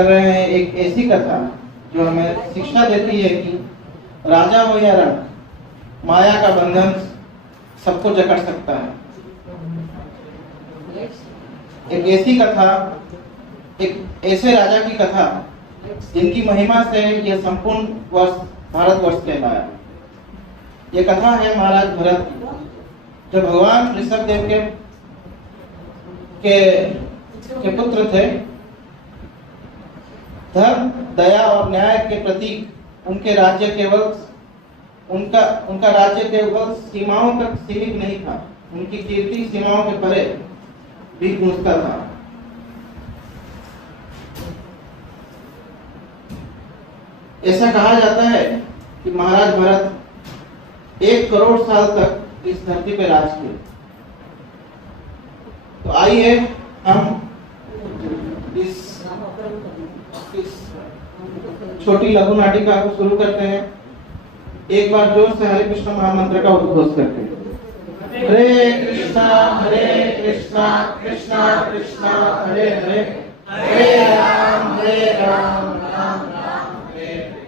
कर रहे हैं एक ऐसी कथा जो हमें शिक्षा देती है कि राजा हो या रण, माया का बंधन सबको जकड़ सकता है। एक ऐसी कथा, एक ऐसे राजा की कथा जिनकी महिमा से यह संपूर्ण वर्ष भारतवर्ष कहलाया। यह कथा है महाराज भरत की, जो भगवान ऋषभदेव के पुत्र थे। धर्म, दया और न्याय के प्रतीक उनके राज्य केवल उनका राज्य केवल सीमाओं तक सीमित नहीं था, उनकी कीर्ति सीमाओं के परे भी गूंजता था। ऐसा कहा जाता है कि महाराज भरत 1 करोड़ साल तक इस धरती पे राज किए। तो आइए हम इस छोटी लघु नाटिका को शुरू करते हैं। एक बार जोर से हरे कृष्ण महामंत्र का उद्घोष करते हैं। हरे कृष्णा कृष्णा कृष्णा हरे हरे, हरे राम राम राम हरे हरे।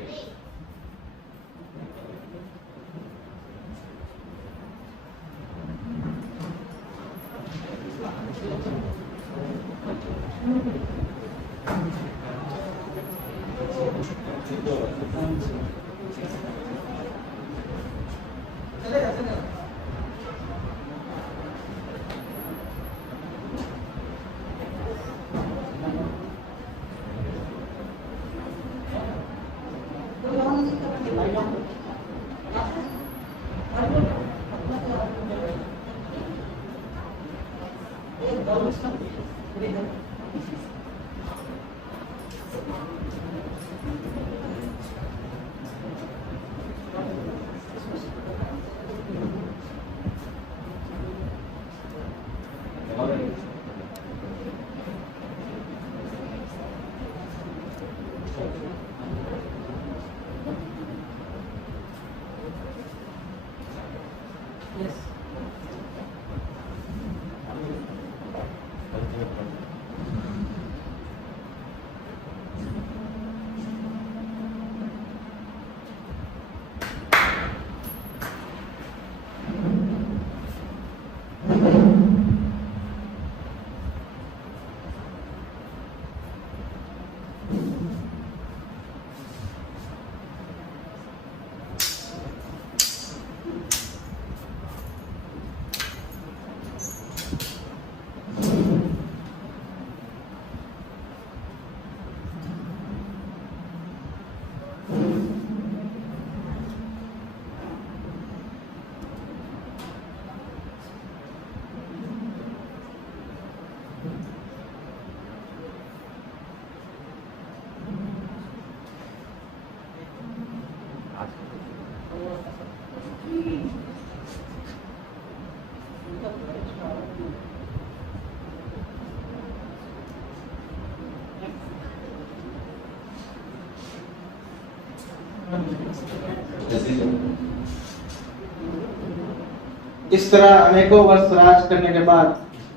इस तरह अनेकों वर्ष राज करने के बाद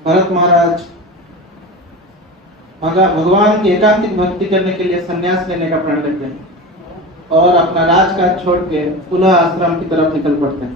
भरत महाराज भगवान की एकांतिक भक्ति करने के लिए संन्यास लेने का प्रण लेते हैं और अपना राजकाज छोड़ के पुनः आश्रम की तरफ निकल पड़ते हैं।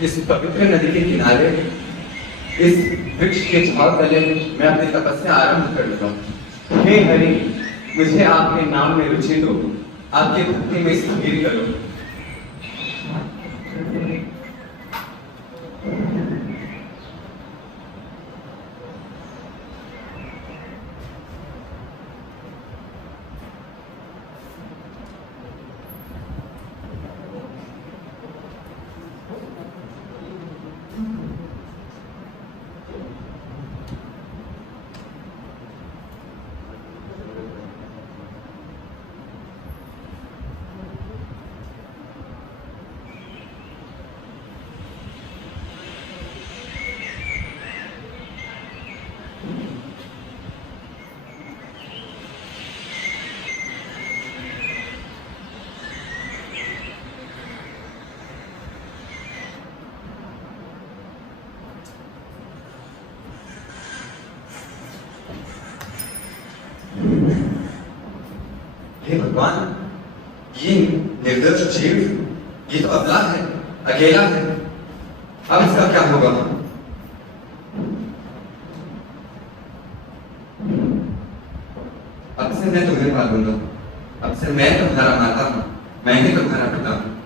इस पवित्र नदी के किनारे इस वृक्ष के छाव तले मैं अपनी तपस्या आरंभ कर लूंगा। हे हरि, मुझे आपके नाम में रुचि दो, आपकी भक्ति में स्थिर करो। हे भगवान, ये निर्दोष जीव, ये तो अबला है, अकेला है, अब इसका क्या होगा? अब से मैं तुम्हें पालूंगा, अब से मैं तुम्हारा माता हूं, मैं ही तुम्हारा पिता हूं।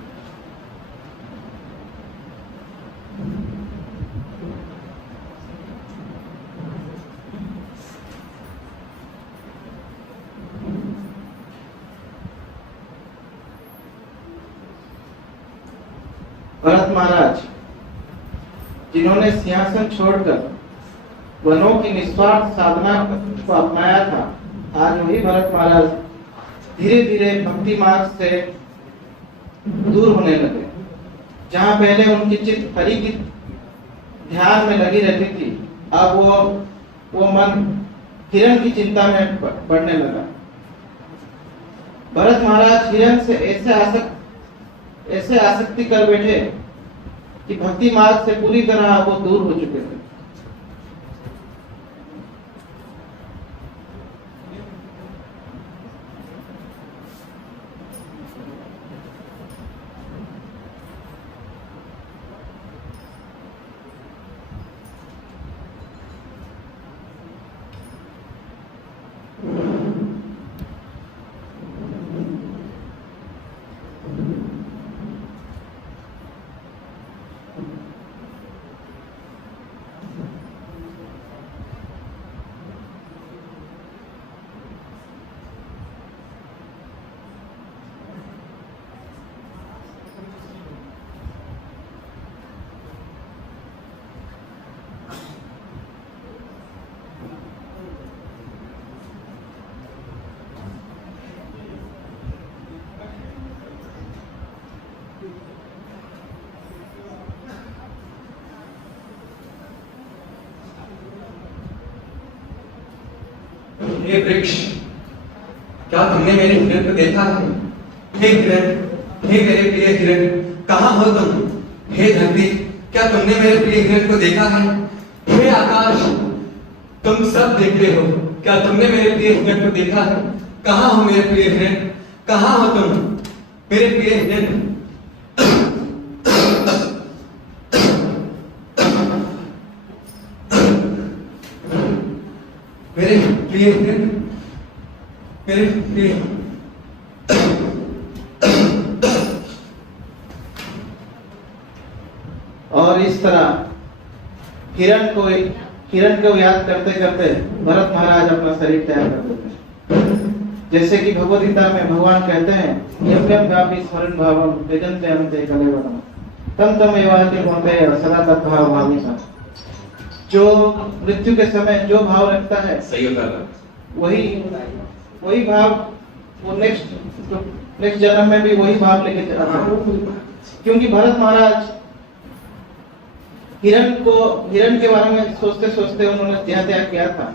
भरत महाराज, जिन्होंने सिंहासन छोड़कर वनों की निस्वार्थ साधना को अपनाया था, आज वही भरत महाराज धीरे धीरे भक्ति मार्ग से दूर होने लगे। जहां पहले उनकी चित्त हरि की ध्यान में लगी रहती थी, अब वो मन हिरण की चिंता में बढ़ने लगा। भरत महाराज हिरण से ऐसे आसक्ति कर बैठे कि भक्ति मार्ग से पूरी तरह वो दूर हो चुके थे। हे वृक्ष, क्या तुमने मेरे हिरण को देखा है? हे हिरण, हे मेरे प्रिय हिरण, कहाँ हो तुम? हे धरती, क्या तुमने मेरे प्रिय हिरण को देखा है? हे आकाश, तुम सब देखते हो, क्या तुमने मेरे प्रिय हिरण को देखा है? कहाँ हो मेरे प्रिय हिरण? कहाँ हो तुम मेरे प्रिय हिरण? मेरे प्रिय हिरण, मेरे प्रिय। और इस तरह हिरण को याद करते करते भरत महाराज अपना शरीर त्याग कर देते। जैसे कि भगवद गीता में भगवान कहते हैं, यम यम व्यापी स्मरण भावम वेदन्ते अन्ते कलेवरम तम तम एवाति कौन्तेय सदा तद्भाव भाविता। जो मृत्यु के समय जो भाव रखता है, सही होता है, वही भाव वो नेक्स्ट जन्म में भी वही भाव लेके चलता है। क्योंकि भरत महाराज हिरण के बारे में सोचते सोचते उन्होंने देह त्याग किया था,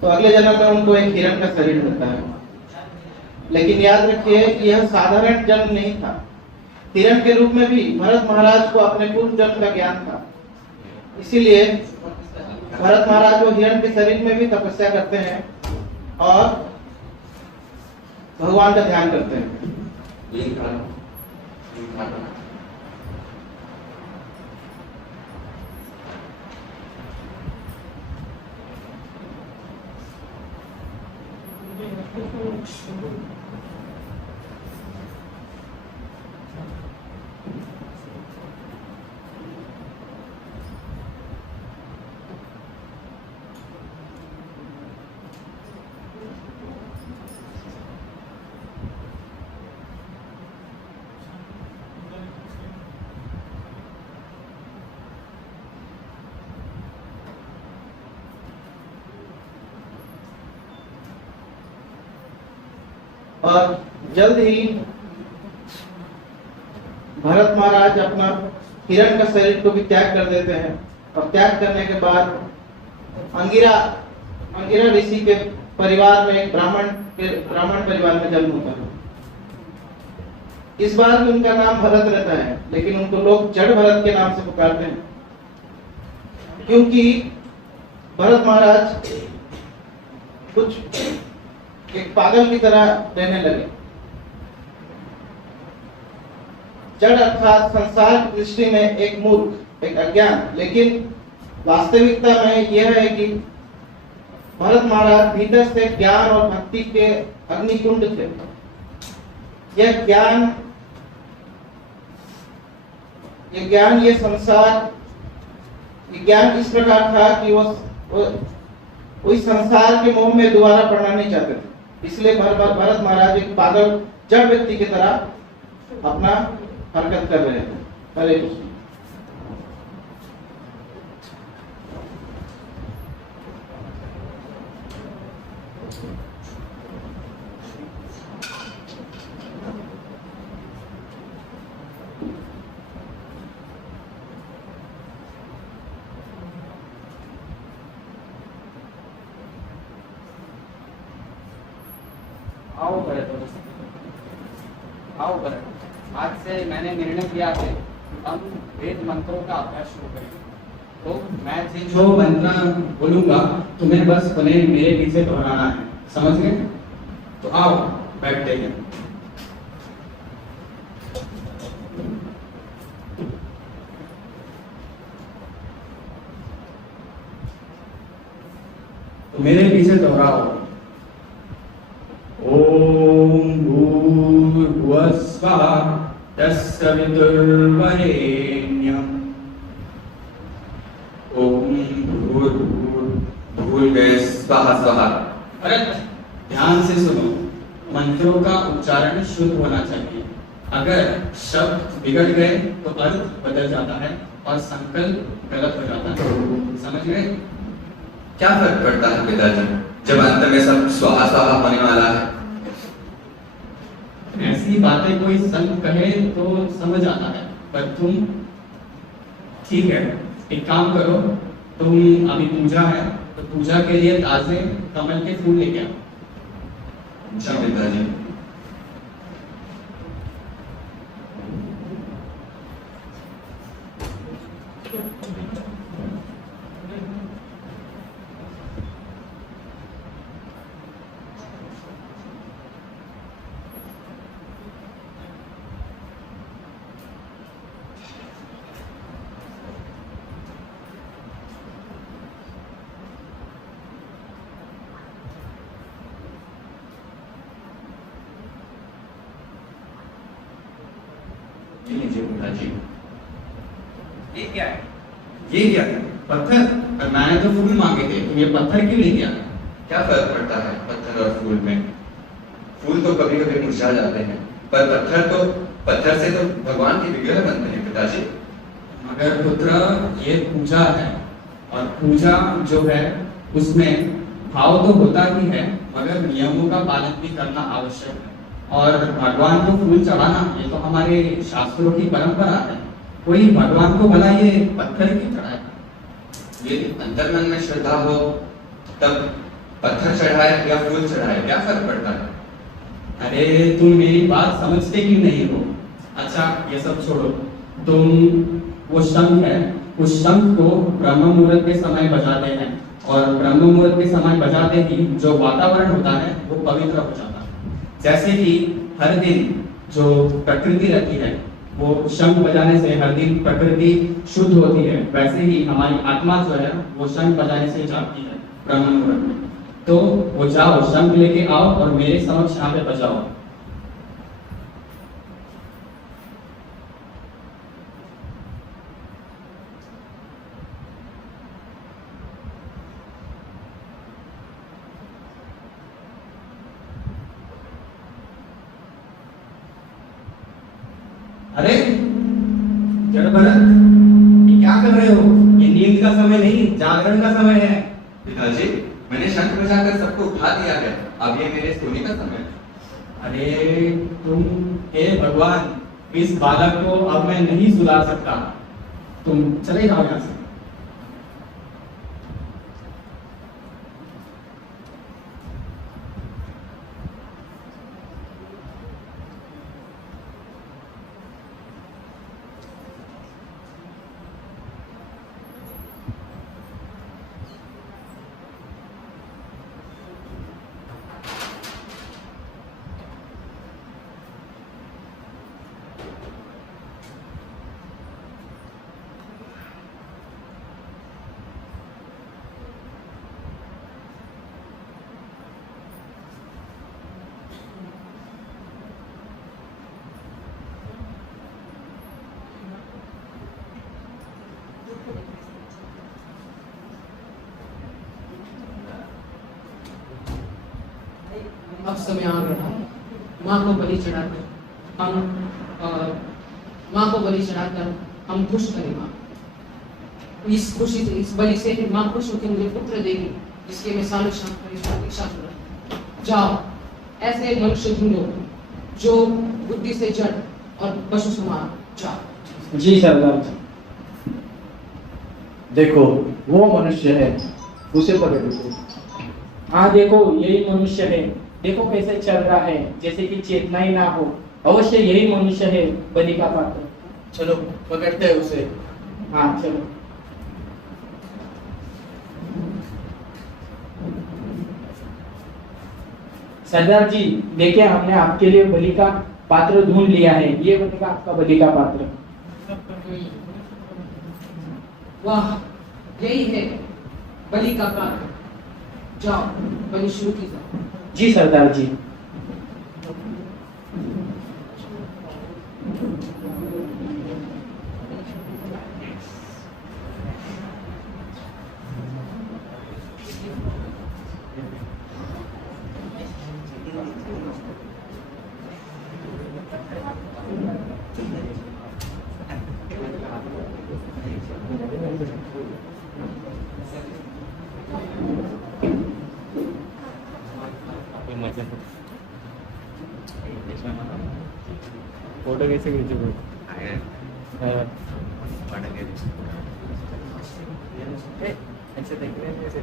तो अगले जन्म में उनको एक हिरण का शरीर मिलता है। लेकिन याद रखिए कि यह साधारण जन्म नहीं था। हिरण के रूप में भी भरत महाराज को अपने पूर्व जन्म का ज्ञान था। इसीलिए भरत महाराज वो हिरण के शरीर में भी तपस्या करते हैं और भगवान का ध्यान करते हैं। और जल्द ही भरत महाराज अपना हिरण का शरीर को भी त्याग कर देते हैं और त्याग करने के बाद अंगिरा ऋषि के परिवार में एक ब्राह्मण परिवार में जन्म होता है। इस बार भी उनका नाम भरत रहता है, लेकिन उनको लोग जड़ भरत के नाम से पुकारते हैं, क्योंकि भरत महाराज कुछ एक पागल की तरह रहने लगे। जड़ अर्थात संसार की दृष्टि में एक मूर्ख, एक अज्ञान, लेकिन वास्तविकता में यह है कि भरत महाराज भीतर से ज्ञान और भक्ति के अग्निकुंड थे। यह ज्ञान ये संसार, ये ज्ञान इस प्रकार था कि वो इस संसार के मोह में दोबारा पड़ना नहीं चाहते थे। इसलिए भरत महाराज एक पागल जड़ व्यक्ति की तरह अपना हरकत कर रहे थे। हरे कृष्ण। आओ भरत, आओ भरत, आज से मैंने निर्णय किया है हम वेद मंत्रों का अभ्यास शुरू करेंगे। तो मैं जो मंत्र बोलूंगा तुम्हें बस उन्हें मेरे पीछे दोहराना है, समझ गए? तो आओ बैठते हैं। तो मेरे पीछे दोहराओ। ओम भूर्भुवः स्वः तत्सवितुर्वरेण्यम् ओम भूर्भुवः स्वः। अरे ध्यान से सुनो, मंत्रों का उच्चारण शुद्ध होना चाहिए। अगर शब्द बिगड़ गए तो अर्थ बदल जाता है और संकल्प गलत हो जाता है, समझ गए? क्या फर्क पड़ता है पिताजी, जब अंत में सब स्वाहा स्वाहा होने वाला है? ऐसी बातें कोई संत कहे तो समझ आता है, पर तुम ठीक है, एक काम करो, तुम अभी पूजा है तो पूजा के लिए ताजे कमल के फूल लेके आओ। जी पिताजी। ये लीजिए पिताजी। ये क्या है? ये क्या है? पत्थर? और मैंने तो फूल मांगे थे, तुम ये पत्थर क्यों ले गया? क्या फर्क पड़ता है पत्थर और फूल में? फूल तो कभी कभी मुरझा जाते हैं, पर पत्थर से तो भगवान के विग्रह बनते हैं पिताजी। मगर पुत्र, ये पूजा है और पूजा जो है उसमें भाव तो होता ही है, मगर नियमों का पालन भी करना आवश्यक है। और भगवान को फूल चढ़ाना ये तो हमारे शास्त्रों की परंपरा है। कोई भगवान को भला ये पत्थर क्यों चढ़ाए? ये अंतर मन में श्रद्धा हो तब पत्थर चढ़ाए या फूल चढ़ाए, क्या फर्क पड़ता है? अरे तुम मेरी बात समझते क्यों नहीं हो? अच्छा ये सब छोड़ो, तुम वो शंख है उस शंख को ब्रह्म मुहूर्त के समय बजाते हैं और ब्रह्म मुहूर्त के समय बजाते ही जो वातावरण होता है वो पवित्र हो जाता है। जैसे कि हर दिन जो प्रकृति रहती है वो शंख बजाने से हर दिन प्रकृति शुद्ध होती है, वैसे ही हमारी आत्मा जो है वो शंख बजाने से जागती है ब्रह्म मुहूर्त में। तो वो जाओ, शंख लेके आओ और मेरे समक्ष यहाँ पे बजाओ। अरे जड़ भरत, ये क्या कर रहे हो? ये नींद का समय नहीं, जागरण का समय है। पिताजी, मैंने शंख बजाकर सबको उठा दिया है, अब ये मेरे सोने का समय है। अरे तुम, हे भगवान, इस बालक को अब मैं नहीं सुला सकता, तुम चले जाओ यहाँ से। अब समय आ रहा है माँ को बलि चढ़ाकर हम माँ को बलि चढ़ाकर हम खुश करें माँ। इस खुशी से, इस बलि से माँ खुश होकर मुझे पुत्र देगी जिसके मैं सालों शाम प्रतीक्षा कर रहा हूँ। जाओ, ऐसे मनुष्य ढूंढो जो बुद्धि से जड़ और पशु समान। जाओ। जी सरदार जी। देखो वो मनुष्य है, उसे पकड़ो। हाँ देखो, यही मनुष्य है। देखो कैसे चल रहा है, जैसे कि चेतना ही ना हो। अवश्य यही मनुष्य है, बलि का पात्र। चलो पकड़ते हैं उसे। हाँ चलो। सरदार जी, देखिए हमने आपके लिए बलि का पात्र ढूंढ लिया है। ये बनेगा आपका बलि का पात्र। वाह, यही है बलि का पात्र। जाओ, बलि शुरू कीजिए। जी सरदार जी। फोटो कैसे खींचोगे? ऐसे देख रहे हैं कैसे?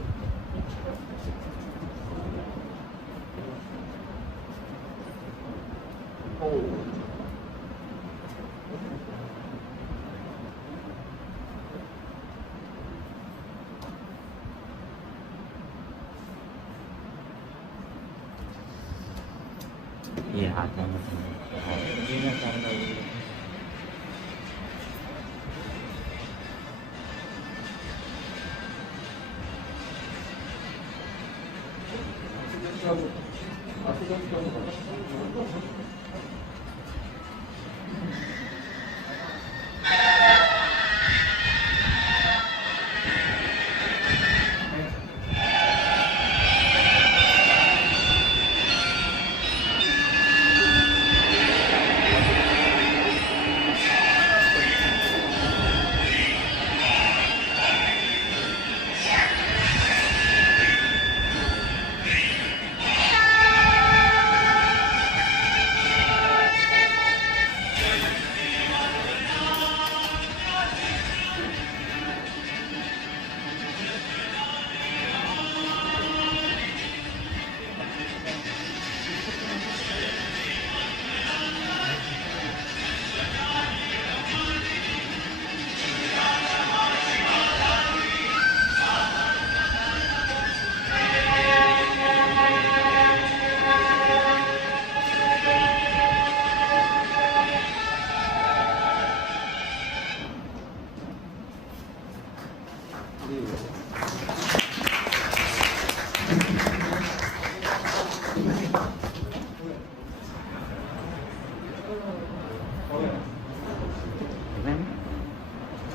ये हाथ में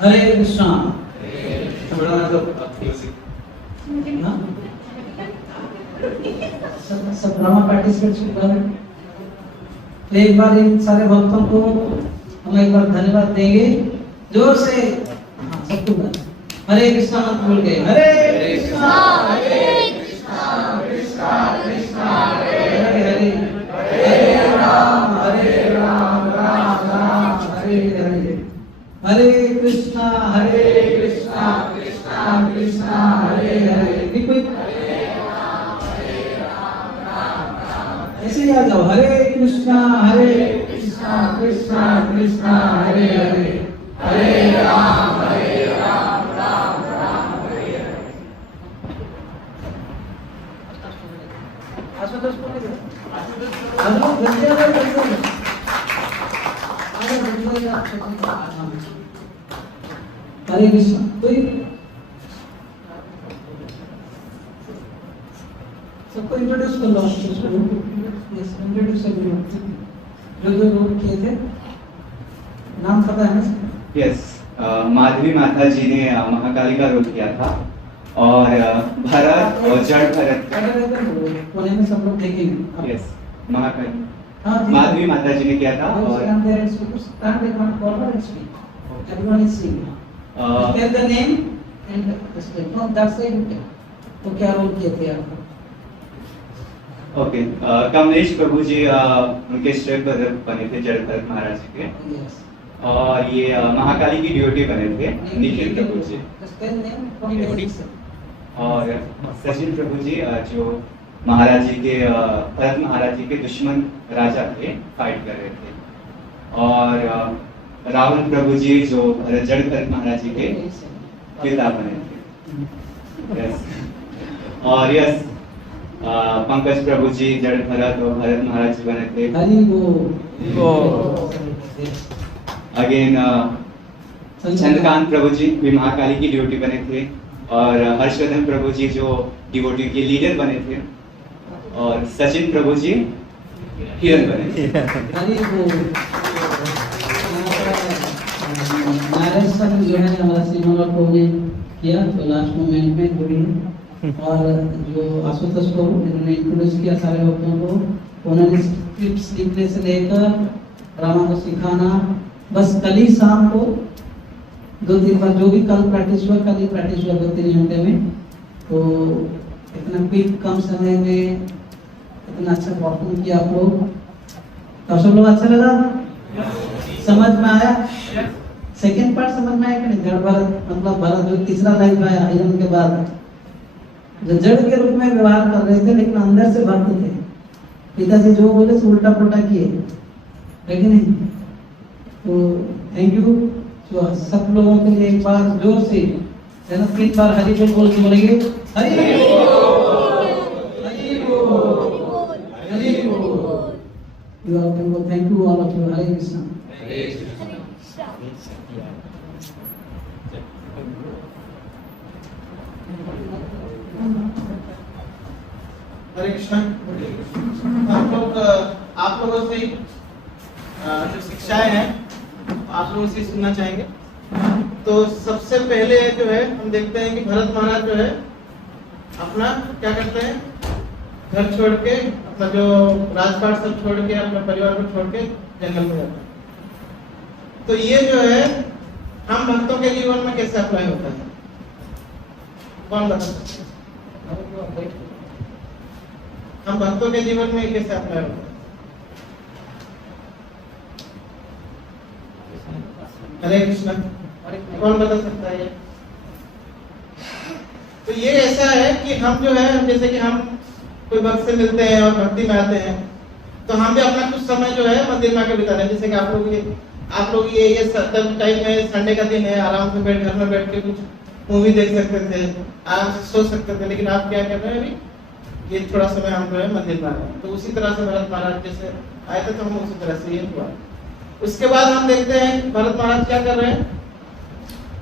हरे कृष्णा। थोड़ा मतलब हाँ? सब ड्रामा पार्टिसिपेट्स को तो एक बार इन सारे भक्तों को हम एक बार धन्यवाद देंगे जोर से। हाँ, सबको हरे कृष्णा मत भूल गए। हरे कृष्णा कृष्णा कृष्णा हरे हरे, हरे राम राम राम हरे हरे। हरे कृष्णा कृष्णा कृष्णा हरे हरे। ऐसे ही आ जाओ। हरे कृष्णा कृष्णा कृष्णा हरे हरे, हरे राम राम राम हरे हरे। आशुतोष बोले थे। आशुतोष बच्चे वाले बच्चे। आगे बच्चे या हरे कृष्णा। कोई सबको इंट्रोड्यूस कर लो। यस, इंट्रोड्यूस कर लो। जो लोग किए थे नाम पता है ना? यस, माधवी माता जी ने महाकाली का रोल किया था और भरत और जड़ भरत। पुणे में सब लोग देखेंगे। यस, महाकाली हाँ, माधवी माता जी ने किया था और everyone is seeing. Tell the name and no, that's it. तो क्या रोल किए थे आप? ओके, कमलेश प्रभु जी उनके श्रेष्ठ भरत बने थे जड़ भरत महाराज जी के। Yes. और ये महाकाली की ड्यूटी बने थे निखिल प्रभु जी। Just tell name from the list. और सचिन प्रभु जी जो महाराज जी के भरत महाराज जी के दुश्मन राजा थे, फाइट कर रहे थे। और रावण प्रभु जी जो जड़ भरत महाराज जी के पिता बने थे। यस, और यस, पंकज प्रभु जी जड़ भरत और भरत महाराज जी बने थे। हरि बोल। अगेन चंद्रकांत प्रभु जी भी महाकाली की ड्यूटी बने थे। और हर्षवर्धन प्रभु जी जो डिवोटी के लीडर बने थे। और सचिन प्रभु जी हिरन बने थे। हरि बोल। नारायण सर जो है हमारा सिनेमा को ने किया तो लास्ट मोमेंट में जुड़ी है। और जो आशुतोष को इन्होंने इंट्रोड्यूस किया सारे भक्तों को, उन्होंने स्क्रिप्ट लिखने से लेकर ड्रामा को सिखाना। बस कल ही शाम को 2-3 बार जो भी कल प्रैक्टिस हुआ, कल ही प्रैक्टिस हुआ 2-3 घंटे में। तो इतना क्विक कम समय में इतना अच्छा परफॉर्म किया आप लोग। तो सब लोग अच्छा लगा? समझ में आया? सेकेंड पार्ट समझ में आया कि नहीं? जड़ भरत मतलब भरत जो तीसरा लाइफ आया हिरन के बाद, जो जड़ के रूप में व्यवहार कर रहे थे लेकिन अंदर से भक्त थे। पिताजी जो बोले उल्टा पुल्टा किए, लेकिन नहीं। तो थैंक यू। तो सब लोगों के लिए एक बार जोर से 3 बार हरि बोल बोल के बोलेंगे। हरि बोल, हरि बोल, हरि बोल। You are welcome. Thank you all of you. Hare Krishna. Hare Krishna. आप लोगों से जो शिक्षाएं हैं आप लोगों से सुनना चाहेंगे। तो सबसे पहले जो है हम देखते हैं कि भरत महाराज जो है अपना क्या करते हैं, घर छोड़ के अपना जो राजपाट सब छोड़ के अपने परिवार को छोड़ के जंगल में जाते हैं। तो ये जो है हम भक्तों के जीवन में कैसे अप्लाई होता है, कौन बता सकता है? हम भक्तों के जीवन में कैसे अप्लाई होता है? हरे कृष्णा। कौन बता सकता है? तो ये ऐसा है कि हम जो है जैसे कि हम कोई भक्त से मिलते हैं और भक्ति में आते हैं, तो हम भी अपना कुछ समय जो है मंदिर में आके बिताते हैं। जैसे कि आप लोग ये टाइम में संडे का दिन है, आराम से घर में बैठ के कुछ मूवी देख सकते थे, आराम से सो सकते थे। लेकिन आप क्या कर रहे हैं, अभी ये थोड़ा समय हम जो है मंदिर में आ रहे हैं। तो उसी तरह से भरत महाराज जैसे आए थे तो हम उसी तरह से ये हुआ। उसके बाद हम देखते हैं भरत महाराज क्या कर रहे हैं,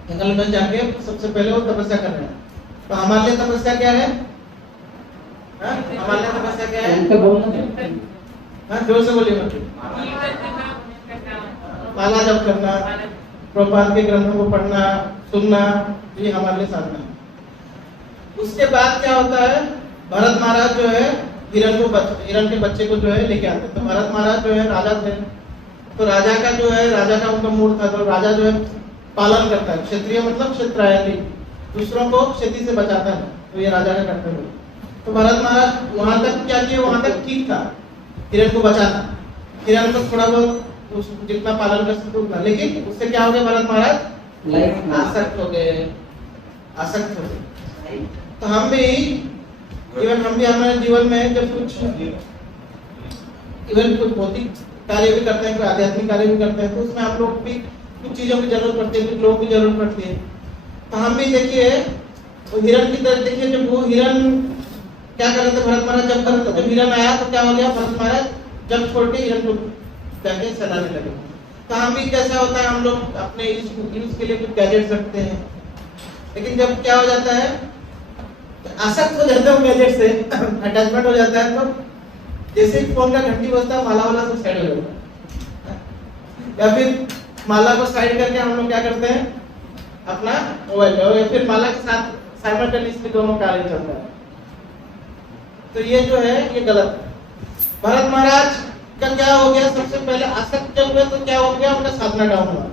जंगल में जाके सबसे पहले वो तपस्या कर रहे हैं। तो हमारे लिए तपस्या क्या है? हमारे लिए तपस्या क्या है? जोर से बोलिए। माला जप करना, प्रभुपाद के ग्रंथों को पढ़ना सुनना, ये हमारे लिए साधना है। उसके बाद क्या होता है, भरत महाराज जो है हिरण के बच्चे को जो है लेके आते हैं। तो भरत महाराज जो है राजा थे, तो राजा का जो है राजा का उनका मूड था, तो राजा जो है पालन करता है। क्षत्रिय मतलब क्षेत्रायती, दूसरों को क्षति से बचाता है, तो ये राजा का कर्तव्य है। तो भरत महाराज वहां तक क्या किए, वहां तक ठीक था हिरण को बचाना, हिरण को थोड़ा बहुत जितना पालन कर सकते उतना, लेकिन उससे क्या हो गया, भरत महाराज आसक्त हो गए, आसक्त हो गए। तो हम भी हमारे जीवन में जब कुछ इवन कुछ भौतिक कार्य भी करते हैं, कोई आध्यात्मिक कार्य भी करते हैं, तो उसमें हम लोग भी कुछ चीजों की जरूरत पड़ती है, कुछ लोगों की जरूरत पड़ती है। तो हम भी देखिए वो हिरण की तरह देखिए, जब वो हिरण क्या कर रहे थे भरत महाराज, जब हिरण आया तो क्या हो गया, भरत महाराज जब छोड़ के हिरण को जाके सलाने लगे। तो हम भी कैसा होता है, हम लोग अपने यूज के लिए कुछ गैजेट्स रखते हैं, लेकिन जब क्या हो जाता है, आसक्त हो जाते हैं गैजेट से, अटैचमेंट हो जाता है, तो जैसे ही फोन का घंटी बजता है माला वाला सब साइड हो जाता है, या फिर माला को साइड करके हम लोग क्या करते हैं, अपना मोबाइल, और या फिर माला के साथ साइमल्टेनियसली दोनों कार्य चलता है। तो ये जो है ये गलत है। भरत महाराज का क्या हो गया, सबसे पहले आसक्त जब हुए तो क्या हो गया, उनका साधना डाउन हुआ,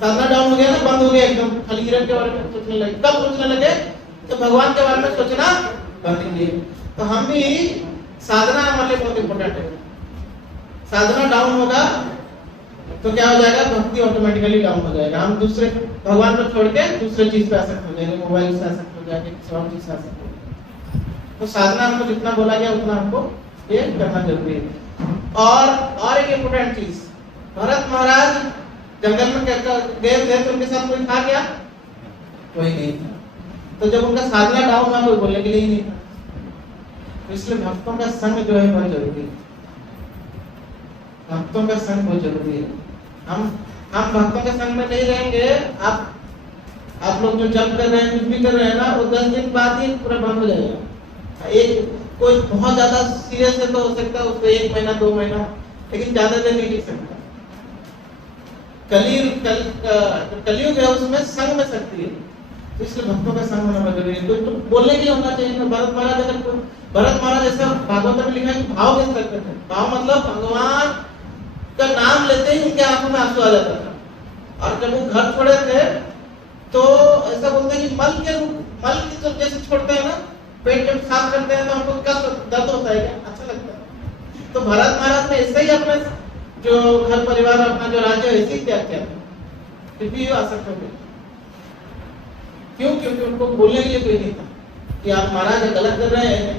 साधना डाउन हो गया ना, बंद हो गया एकदम, खाली हिरण के बारे में सोचने लगे। कब सोचने लगे, तो भगवान के बारे में सोचना बंद किए। तो हम भी साधना हमारे लिए बहुत इंपॉर्टेंट है। साधना डाउन होगा तो क्या हो जाएगा, भक्ति ऑटोमेटिकली डाउन हो जाएगा, हम दूसरे भगवान को छोड़ के दूसरे चीज पे आसक्त हो जाएंगे, मोबाइल से आसक्त हो जाएंगे, किसी और चीज से आसक्त हो जाएंगे। तो साधना हमको जितना बोला गया उतना हमको ये करना जरूरी है। और एक इम्पोर्टेंट चीज, भरत महाराज जंगल में गए थे तो उनके साथ कोई था क्या, कोई नहीं था। तो जब उनका साधना डाउन हुआ कोई बोलने के लिए ही नहीं था। तो इसलिए भक्तों का संग जो है बहुत जरूरी है, भक्तों का संग बहुत जरूरी है। हम भक्तों के संग में नहीं रहेंगे, आप लोग जो जप कर रहे हैं, कुछ भी कर रहे हैं ना, वो 10 दिन बाद ही पूरा बंद हो जाएगा। एक कोई बहुत ज्यादा सीरियस है तो हो सकता है उसको 1 महीना 2 महीना, लेकिन ज्यादा देर नहीं टिक सकता। कलयुग है, उसमें संग में शक्ति है, इसलिए भक्तों का संग होना जरूरी है। तो बोलने के लिए होना चाहिए। भरत महाराज ऐसा भागवत में लिखा है कि भाव कैसे करते थे, भाव मतलब भगवान का नाम लेते ही उनके आंखों में आंसू आ जाता था। और जब वो घर छोड़े थे तो ऐसा बोलते हैं कि मल की तो जैसे छोड़ते हैं ना, पेट जब साफ करते हैं तो हमको क्या दर्द होता है, क्या अच्छा लगता है। तो भरत महाराज ने ऐसे ही अपने जो घर परिवार अपना जो राज्य ऐसे ही त्याग किया, फिर भी आसक्त हो गए। क्यों? क्योंकि उनको बोलने के लिए कोई नहीं था कि आप महाराज गलत कर रहे हैं,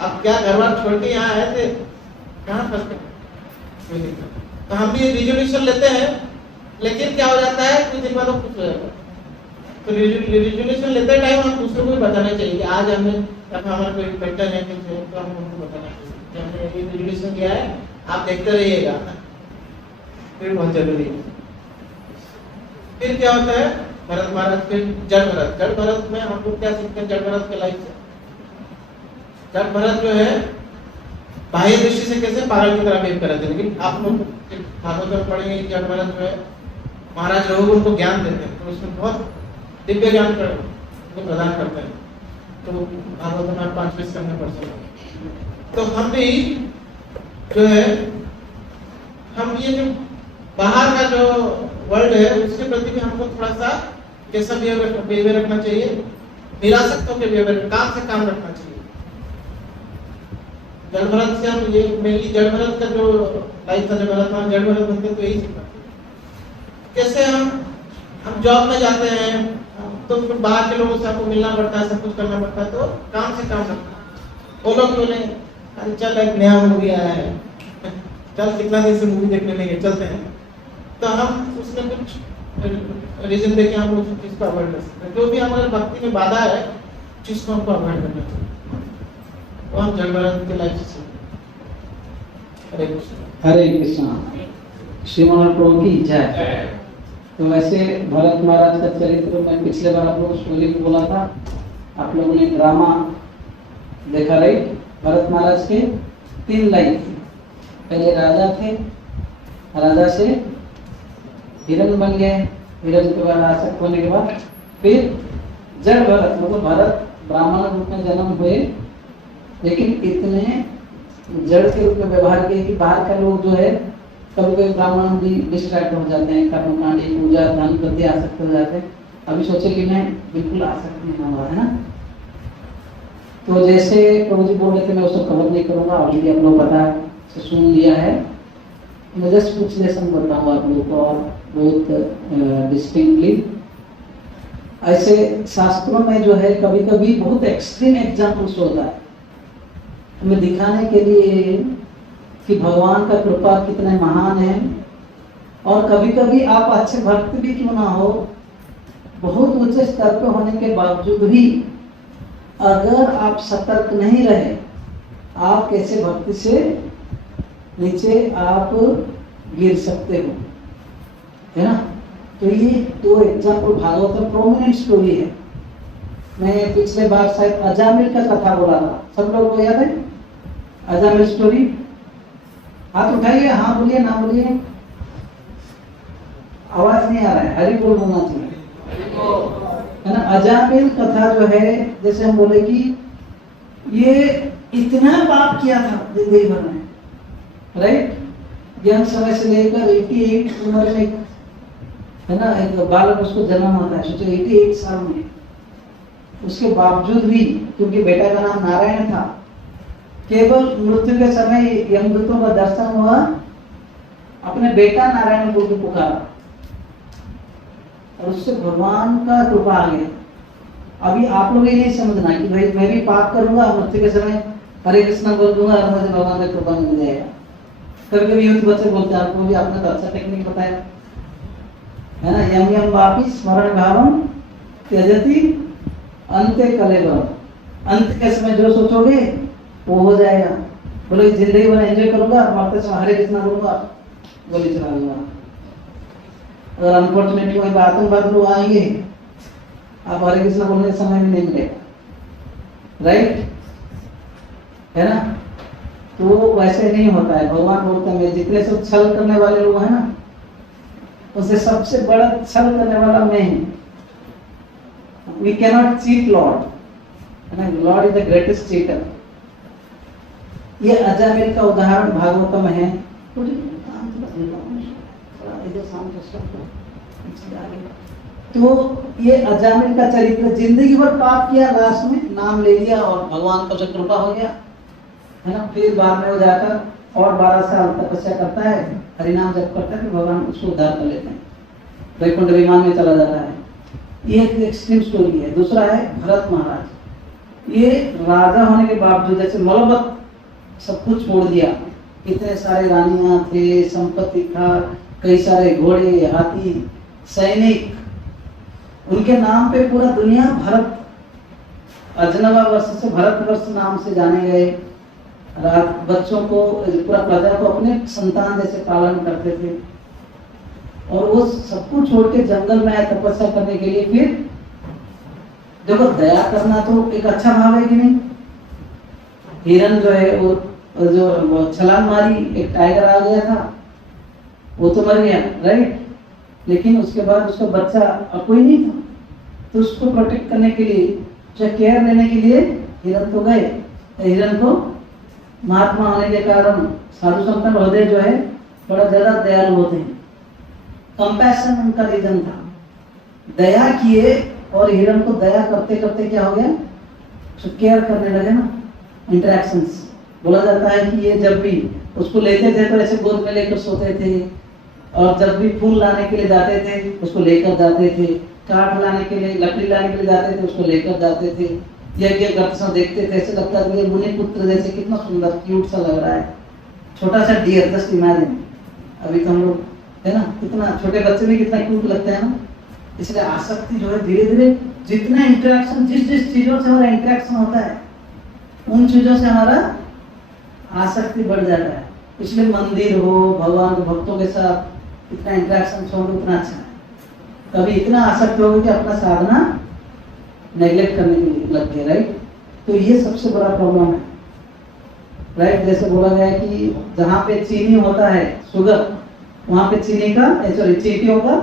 आप क्या घर बार छोड़ के यहाँ आए थे, कहाँ फंस गए, कोई नहीं था। तो हम भी रिजोल्यूशन लेते हैं, लेकिन क्या हो जाता है, कुछ दिन बाद खुश हो जाता है। तो रिजोल्यूशन लेते टाइम हम दूसरों को भी बताना चाहिए कि आज हमें हमारा कोई बेटर है तो हम उनको बताना चाहिए कि हमने ये रिजोल्यूशन किया है, आप देखते रहिएगा, फिर बहुत जरूरी है। फिर क्या होता है, भरत महाराज के जड़ भरत में हम लोग क्या सीखते हैं, जड़ भरत के लाइफ से। जड़ भरत जो है बाह्य दृष्टि से कैसे पागल की तरह बिहेव कर रहे थे, लेकिन आप लोग भागवत पढ़ेंगे जड़ भरत जो है महाराज लोग उनको ज्ञान देते हैं, तो उसमें बहुत दिव्य ज्ञान प्रदान करते हैं। तो भागवत में आप 5वें स्कंद में पढ़ सकते। तो हम भी जो है, हम ये जो बाहर का जो वर्ल्ड है उसके प्रति भी हमको थोड़ा सा कैसा बिहेवियर रखना चाहिए, विरासत होकर बिहेवियर, काम से काम रखना चाहिए। जड़ भरत से हम ये मेनली जड़ भरत का जो लाइफ था, जब भरत जड़ भरत बनते तो यही सीखा। कैसे हम जॉब में जाते हैं तो फिर बाहर के लोगों से आपको मिलना पड़ता है, सब कुछ करना पड़ता है, तो काम से काम रखना। वो लोग बोले अरे चल एक नया मूवी आया है, चल कितना दिन से मूवी देखने नहीं गए, चलते हैं। तो हम उसमें कुछ रीजन देके हम उस चीज को अवॉइड कर सकते हैं। जो भी हमारे भक्ति में बाधा है, चीज को हमको अवॉइड करना चाहिए। वो हम जड़ भरत के लाइफ से। हरे कृष्ण। हरे कृष्णा। श्रीमान प्रभु की जय। तो वैसे भरत महाराज का चरित्र मैं पिछले बार आप लोगों स्टोरी में बोला था, आप लोगों ने ड्रामा देखा राइट। भरत महाराज के 3 लाइफ, पहले राजा थे, राजा से हिरण बन गए, हिरण के बाद आसक्त होने के बाद फिर जड़ भरत, मतलब भरत ब्राह्मण रूप में जन्म हुए, लेकिन इतने जड़ के रूप में व्यवहार किए कि बाहर का लोग जो है कभी कभी ब्राह्मण भी डिस्ट्रैक्ट हो जाते हैं, कर्मकांडी पूजा धन प्रति आसक्त हो जाते हैं। अभी सोचे कि मैं बिल्कुल आसक्त नहीं हुआ, है ना। तो जैसे प्रभु जी बोल रहे थे, मैं उसको कवर नहीं करूंगा, ऑलरेडी आप लोग पता से सुन लिया है। मैं जस्ट कुछ लेसन बताऊंगा आप लोगों को, और बहुत डिस्टिंक्टली। ऐसे शास्त्रों में जो है कभी कभी बहुत एक्सट्रीम एग्जाम्पल्स होता है, हमें दिखाने के लिए कि भगवान का कृपा कितने महान है। और कभी कभी आप अच्छे भक्त भी क्यों ना हो, बहुत ऊंचे स्तर पे होने के बावजूद भी अगर आप सतर्क नहीं रहे, आप कैसे भक्ति से नीचे आप गिर सकते हो, है ना। तो ये दो एग्जाम्पल भागवत में प्रोमिनेंट स्टोरी है। मैं पिछले बार शायद अजामिल का कथा बोला था, सब लोग को याद है अजामिल स्टोरी? हाथ उठाइए, हाँ बोलिए, ना बोलिए, आवाज नहीं आ रहा है, हरि बोल बोलना चाहिए, है ना। अजामिल कथा जो है, जैसे हम बोले कि ये इतना पाप किया था जिंदगी भर में, राइट। यंग समय से लेकर 88 उम्र में, है ना, एक बालक उसको जन्म होता है, सोचो 88 साल में। उसके बावजूद भी, क्योंकि बेटा का नाम नारायण था, केवल मृत्यु के समय यमदूतों का दर्शन हुआ, अपने बेटा नारायण को पुकारा और उससे भगवान का कृपा आ गया। अभी आप लोग ये नहीं समझना कि भाई मैं भी पाप करूंगा, मृत्यु के समय हरे कृष्ण बोल दूंगा और मुझे भगवान का कृपा मिल जाएगा। कभी कभी यूथ बच्चे बोलते हैं, आपको भी आपने तो अच्छा टेक्निक बताया, है ना। यम यम वापी स्मरण भावम त्यजति अंत्य कलेवरम, अंत के समय जो सोचोगे वो हो जाएगा। बोले जिंदगी भर एंजॉय करूंगा, मरते समय हरे कृष्ण बोलूंगा, गोली चला लूंगा। अगर अनफॉर्चुनेटली वहीं आतंकवाद लोग आएंगे, आप हरे कृष्ण बोलने के समय भी नहीं मिलेगा, राइट, है ना। तो वैसे नहीं होता है। भगवान बोलते हैं, जितने सब छल करने वाले लोग हैं ना, उससे सबसे बड़ा छल करने वाला मैं हूं। वी कैनॉट चीट लॉर्ड, है ना, Lord is the greatest cheater. ये अजामिल का उदाहरण भागवत में है। तो ये अजामिल का चरित्र, जिंदगी भर पाप किया, लास्ट में नाम ले लिया और भगवान का जो कृपा हो गया, है ना। फिर बाद में वो जाकर और 12 साल तपस्या करता है, हरिनाम जप करता है, फिर भगवान उसको उद्धार कर लेते हैं, वैकुंठ विमान में चला जाता है। ये एक एक्सट्रीम स्टोरी है। दूसरा है भरत महाराज। ये राजा होने के बावजूद, जैसे मलबत सब कुछ छोड़ दिया, इतने सारे रानियां थे, संपत्ति था, कई सारे घोड़े, हाथी, सैनिक, उनके नाम पे पूरा दुनिया भरत, अजनबा वर्ष से भरत वर्ष नाम से जाने गए। बच्चों को, पूरा प्रजा को अपने संतान जैसे पालन करते थे। और वो सब कुछ छोड़ के जंगल में आए तपस्या करने के लिए। फिर देखो, दया करना तो एक अच्छा भाव है कि नहीं। हिरण जो है वो जो छलांग मारी, एक टाइगर आ गया था, वो तो मर गया, राइट। लेकिन उसके बाद उसका बच्चा अब कोई नहीं था, तो उसको प्रोटेक्ट करने के लिए, चाहे केयर लेने के लिए हिरण तो गए। हिरण को महात्मा होने के कारण साधु संतन हृदय जो है बड़ा ज्यादा दयालु होते हैं। कंपैशन उनका रीजन था, दया किए। और हिरण को दया करते करते क्या हो गया, तो केयर करने लगे ना, इंटरेक्शंस। बोला जाता है कि ये जब भी उसको लेते थे तो ऐसे गोद में लेकर सोते थे, और जब भी फूल लाने के लिए जाते थे उसको लेकर जाते थे, काठ लाने के लिए, लकड़ी लाने के लिए जाते थे उसको लेकर जाते थे। यज्ञ करते देखते थे, ऐसे लगता था ये मुनि पुत्र जैसे, कितना सुंदर क्यूट सा लग रहा है, छोटा सा डियर, जस्ट इमेजिन। अभी तो हम लोग, है ना, कितना छोटे बच्चे भी कितना क्यूट लगते हैं ना। इसलिए आसक्ति जो है धीरे धीरे, जितना इंटरेक्शन, जिस जिस चीजों से हमारा इंटरेक्शन होता है, उन चीजों से हमारा आसक्ति बढ़ जाता है। इसलिए मंदिर हो, भगवान के भक्तों के साथ इतना इंटरेक्शन हो उतना अच्छा है। कभी इतना आसक्त हो कि अपना साधना नेग्लेक्ट करने के लिए लग गए, राइट। तो ये सबसे बड़ा प्रॉब्लम है, राइट। जैसे बोला गया है कि जहाँ पे चीनी होता है, शुगर, वहां पे चीनी का सॉरी चींटियों का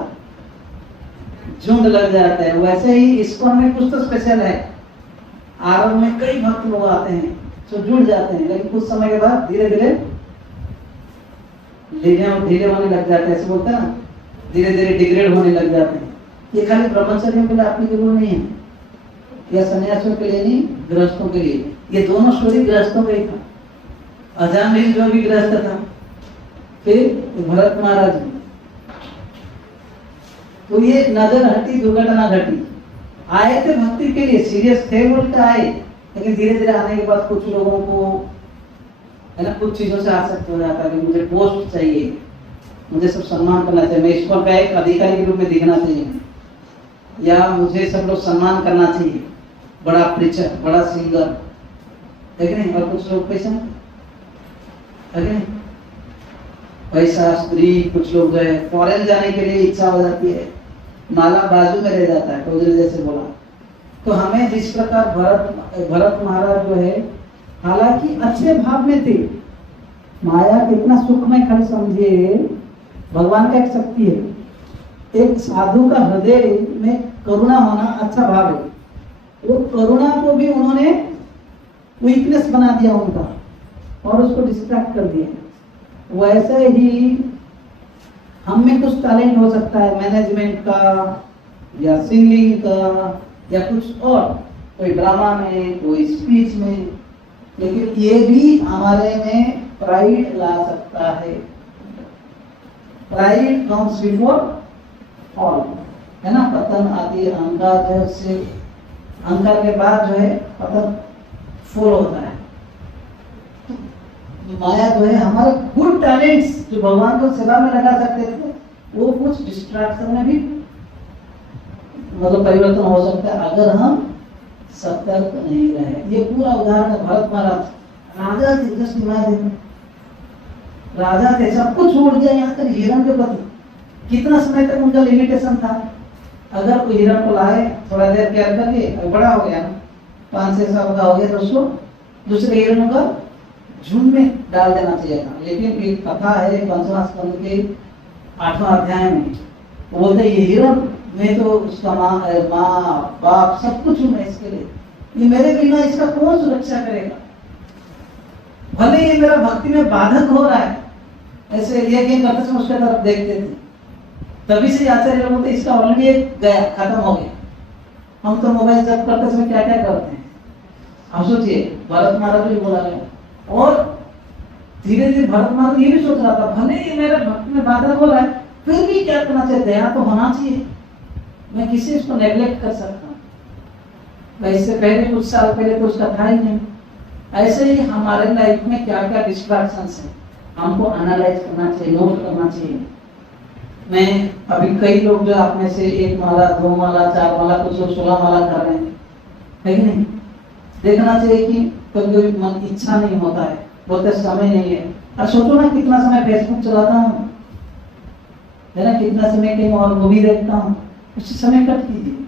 झुंड लग जाता है। वैसे ही इस्कॉन में कुछ तो स्पेशल है, आरंभ में कई भक्त लोग आते हैं जो जुड़ जाते हैं, लेकिन कुछ समय के बाद धीरे धीरे ढीले होने लग जाते हैं, ऐसे बोलते हैं ना, धीरे धीरे डिग्रेड होने लग जाते हैं। ये खाली ब्रह्मचर्यों के लिए आपकी जरूरत नहीं है, या सन्यासियों के लिए नहीं, गृहस्थों के लिए। ये दोनों स्टोरी गृहस्थों का ही था। अजामिल जो भी गृहस्थ था, फिर भरत महाराज, तो ये नजर हटी, दुर्घटना घटी। आए थे भक्ति के लिए, सीरियस थे बोल के आए, लेकिन धीरे धीरे आने के बाद कुछ लोगों को है ना कुछ चीजों से आसक्त हो जाता है कि मुझे पोस्ट चाहिए, मुझे सब सम्मान करना चाहिए, मैं ईश्वर का एक अधिकारी के रूप में दिखना चाहिए, या मुझे सब लोग सम्मान करना चाहिए, बड़ा प्रीचर, बड़ा सिंगर, है नहीं। और कुछ लोग पैसा है नहीं, पैसा, स्त्री, कुछ लोग है फॉरेन जाने के लिए इच्छा हो जाती है, माला बाजू में रह जाता है, टोगरे जैसे बोला। तो हमें जिस प्रकार भरत महाराज जो है, हालांकि अच्छे भाव में थे, माया कितना सुखमय, खाली समझिए भगवान का एक शक्ति है। एक साधु का हृदय में करुणा होना अच्छा भाव है, वो करुणा को भी उन्होंने वीकनेस बना दिया उनका, और उसको डिस्ट्रैक्ट कर दिया। वैसे ही हम में कुछ टैलेंट हो सकता है, मैनेजमेंट का या सिंगिंग का या कुछ और, कोई ड्रामा में, कोई स्पीच में, लेकिन ये भी हमारे में प्राइड ला सकता है। प्राइड कम्स बिफोर ऑल, है ना। पतन आदि अहंकार से, अहंकार के बाद जो है पतन फॉलो होता है। माया जो है, हमारे गुड टैलेंट्स जो भगवान को सेवा में लगा सकते थे, वो कुछ डिस्ट्रैक्शन में भी मतलब परिवर्तन हो सकता है अगर हम सतर्क नहीं रहे। ये पूरा उदाहरण है भरत महाराज, राजा थे, जस्ट इमेजिन, राजा थे, सब कुछ छोड़ दिया, यहाँ तक हिरण के प्रति कितना समय तक उनका लिमिटेशन था। अगर कोई हिरण को लाए, थोड़ा देर प्यार करके, बड़ा हो गया ना, 5-6 साल का हो गया, तो उसको दूसरे हिरणों का झुंड में डाल देना चाहिए था। लेकिन एक कथा है 5वां स्कंद के 8वां अध्याय में, वो बोलते ये हिरण में तो उसका माँ बाप सब कुछ हूँ मैं इसके लिए, ये मेरे बिना इसका कौन सुरक्षा करेगा, भले ये मेरा भक्ति में बाधक हो रहा है। ऐसे ये करते समय उसके तरफ देखते थे, तभी से आचार्य लोग बोलते इसका ऑलरेडी गया, खत्म हो गया। हम तो मोबाइल जब करते समय क्या क्या करते हैं, आप सोचिए, भरत महाराज भी बोला गया। और धीरे धीरे भरत महाराज ये भी सोच रहा था, भले ये मेरे भक्ति में बाधक हो रहा है, फिर भी क्या करना चाहिए, दया तो होना चाहिए, मैं किसी इसको नेग्लेक्ट कर सकता हूँ। वैसे पहले कुछ साल पहले तो उसका था ही नहीं। ऐसे ही हमारे लाइफ में क्या क्या डिस्ट्रैक्शंस है, हमको एनालाइज करना चाहिए, नोट करना चाहिए। मैं अभी कई लोग जो आप में से 1 माला, 2 माला, 4 माला, कुछ लोग 16 माला कर रहे हैं, है कि नहीं। देखना चाहिए कि कभी मन इच्छा नहीं होता है, बोलते समय नहीं है। और सोचो ना कितना समय फेसबुक चलाता हूँ, है ना, कितना समय कहीं और मूवी देखता हूँ, उसी समय कट कीजिए।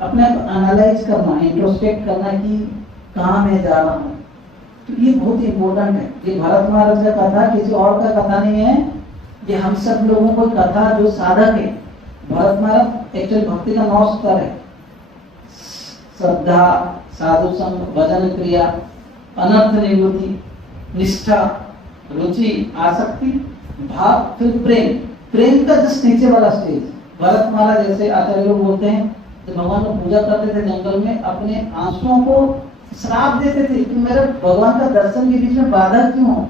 अपने आप एनालाइज करना, इंट्रोस्पेक्ट करना कि कहाँ मैं जा रहा हूँ। तो ये बहुत इंपॉर्टेंट है। ये भरत महाराज का कथा किसी और का कथा नहीं है, ये हम सब लोगों को कथा जो साधक है। भरत महाराज एक्चुअली भक्ति का 9 स्तर है, श्रद्धा, साधु संग, भजन क्रिया, अनर्थ निवृत्ति, निष्ठा, रुचि, आसक्ति, भाव, फिर प्रेम। प्रेम का जस्ट नीचे वाला स्टेज। भरत महाराज जैसे आचार्य लोग बोलते हैं, तो भगवान को पूजा करते थे जंगल में, अपने आंसुओं को श्राप देते थे कि मेरे भगवान का दर्शन के बीच में बाधा क्यों हो।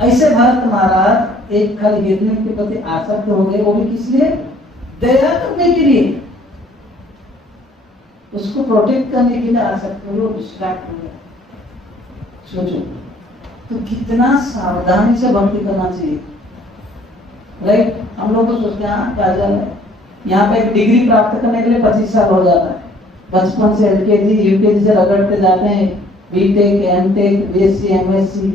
ऐसे भरत महाराज एक खाली हिरण्य के प्रति आसक्त हो गए, वो भी किस लिए, दया करने के लिए, उसको प्रोटेक्ट करने के लिए आसक्त हो, डिस्ट्रैक्ट हो गया। सोचो तो कितना सावधानी से भक्ति करना चाहिए, राइट। हम लोग तो सोचते हैं क्या जाए, यहाँ पे एक डिग्री प्राप्त करने के लिए 25 साल हो जाता है। बचपन से LKG UKG से रगड़ते जाते हैं, बीटेक, एमटेक, BSc, MSc,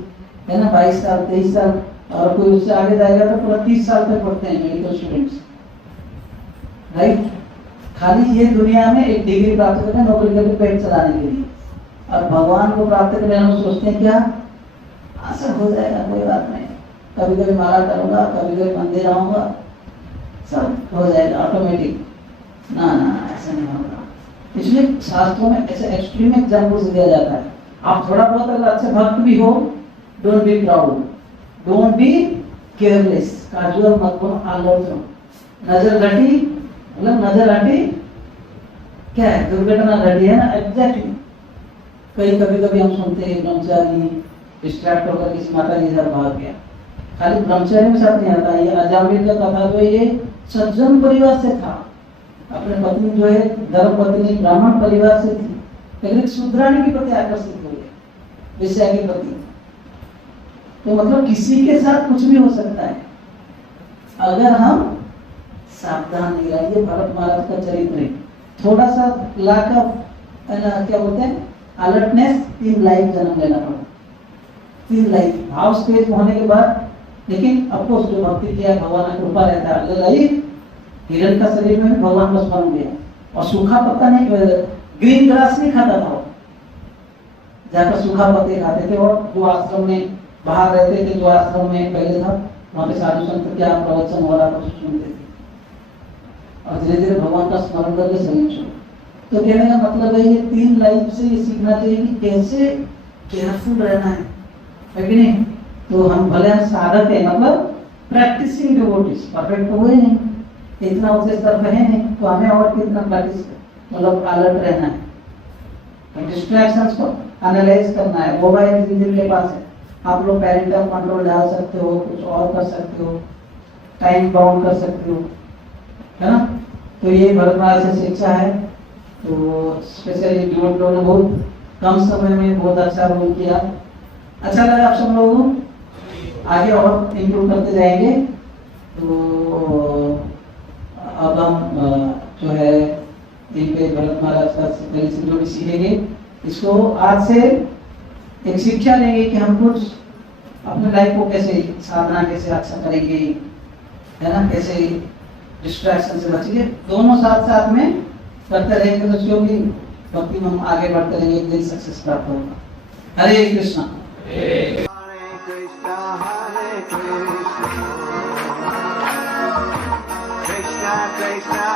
है ना, 22 साल 23 साल, और कोई उससे आगे जाएगा तो पूरा 30 साल तक पढ़ते हैं मेडिकल स्टूडेंट्स, राइट। खाली ये दुनिया में एक डिग्री प्राप्त करके नौकरी करके पेट चलाने के लिए, और भगवान को प्राप्त करने हम सोचते हैं क्या आशा हो जाएगा, कोई बात नहीं, कभी कभी माला करूंगा, कभी कभी मंदिर आऊंगा, सब हो जाएगा ऑटोमेटिक। ना ना ना, ऐसा नहीं होगा। इसलिए शास्त्रों में ऐसे एक्सट्रीम एग्जाम्पल्स दिया जाता है। आप थोड़ा बहुत अगर अच्छे भक्त भी हो, don't be proud, don't be careless, casual मत बनो, अलर्ट रहो। नजर घटी मतलब नजर हटी क्या है, दुर्घटना घटी है ना, एग्जैक्टली। कभी कभी हम सुनते हैं ब्रह्मचारी डिस्ट्रैक्ट होकर किसी माता जी से भाग गया। खाली ब्रह्मचारी में साथ नहीं आता, ये अजामिल का कथा जो ये सज्जन परिवार से था, अपने पत्नी जो है धर्म पत्नी ब्राह्मण परिवार से थी, लेकिन शूद्राणी के प्रति आकर्षित हो गए, विषय के प्रति। तो मतलब किसी के साथ कुछ भी हो सकता है अगर हम सावधान नहीं रहे। ये भरत महाराज का चरित्र है। थोड़ा सा लाक ऑफ क्या बोलते हैं अलर्टनेस, 3 लाइफ जन्म लेना पड़ा, 3 लाइफ भाव स्टेज होने के बाद। लेकिन अफकोर्स जो भक्ति किया भगवान का कृपा रहता है, अगले लाइफ हिरण का शरीर में भगवान का स्मरण दिया, और सूखा पत्ता नहीं, ग्रीन ग्रास नहीं खाता था, जाकर सूखा पत्ते खाते थे। और जो आश्रम में बाहर रहते थे, जो आश्रम में पहले था, वहाँ पे साधु संत क्या प्रवचन हो रहा था सुनते थे, और धीरे धीरे भगवान का स्मरण करके शरीर छोड़। तो कहने का मतलब है ये 3 लाइफ से ये सीखना चाहिए कि कैसे केयरफुल रहना है कि नहीं। तो हम भले हम साधक है, मतलब प्रैक्टिसिंग डिवोटीज, परफेक्ट तो हुए नहीं, इतना उच्च स्तर पे है नहीं, तो हमें और कितना प्रैक्टिस मतलब अलर्ट रहना है, डिस्ट्रैक्शंस को एनालाइज करना है। मोबाइल जिंदगी के पास है, आप लोग पेरेंटल कंट्रोल डाल सकते हो, कुछ और कर सकते हो, टाइम बाउंड कर सकते हो, है ना। तो ये भरत महाराज से शिक्षा है। तो स्पेशली डिवोट लोगों ने बहुत कम समय में बहुत अच्छा रोल किया। अच्छा लगा आप सब लोगों को, आगे और इम्प्रूव करते जाएंगे। तो अब हम जो है इन पे भरत महाराज का जो भी सीखेंगे, इसको आज से एक शिक्षा लेंगे कि हम कुछ अपने लाइफ को कैसे साधना कैसे अच्छा करेंगे, है ना, कैसे डिस्ट्रैक्शन से बचेंगे। दोनों साथ साथ में करते रहेंगे तो जो भी भक्ति में हम आगे बढ़ते रहेंगे, एक दिन सक्सेस प्राप्त होगा। हरे Krishna. Hare Krishna, Krishna Krishna